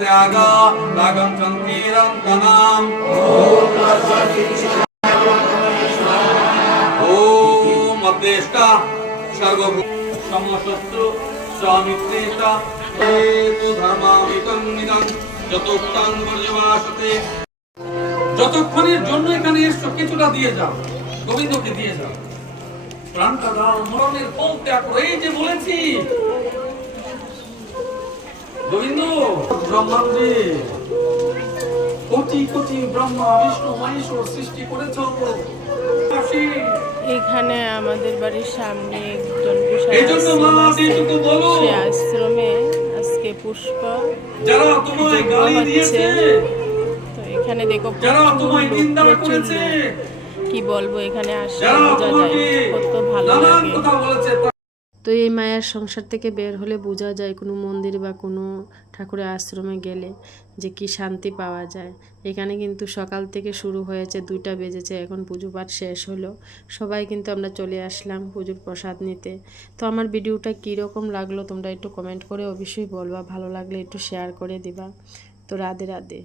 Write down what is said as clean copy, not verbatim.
त्यागा रागम संकीरम तनाम ओम अद्वेष्टा सर्वभूत समशत्रु स्वामित्रेता एतु धर्मामितं निदं যতক্ষণ বর্জবাসতে যতক্ষণের জন্য এখানে এসছো কিছুটা দিয়ে যাও, গোবিন্দকে দিয়ে যাও, প্রাণটা দাও, মরণের ফল ত্যাগ করো। এই যে বলেছি গোবিন্দ ব্রহ্মাণ্ডে কোটি কোটি ব্রহ্মা বিষ্ণু মহেশ্বর সৃষ্টি করেছো। এখানে আমাদের বাড়ির সামনে একজন সে আশ্রমে আজকে পুষ্প হচ্ছে। তো এখানে দেখো প্রচুর কি বলবো, এখানে আসলে বোঝা যায় কত ভালো লাগে। তো এই মায়ার সংসার থেকে বের হলে বোঝা যায় কোনো মন্দির বা কোনো ঠাকুরের আশ্রমে গেলে যে কি শান্তি পাওয়া যায়। এখানে কিন্তু সকাল থেকে শুরু হয়েছে, 2টা বেজেছে, এখন পুজো পাঠ শেষ হলো। সবাই কিন্তু আমরা চলে আসলাম পুজোর প্রসাদ নিতে। তো আমার ভিডিওটা কীরকম লাগলো তোমরা একটু কমেন্ট করে অবশ্যই বলবা, ভালো লাগলে একটু শেয়ার করে দিবা। তো রাধে রাধে।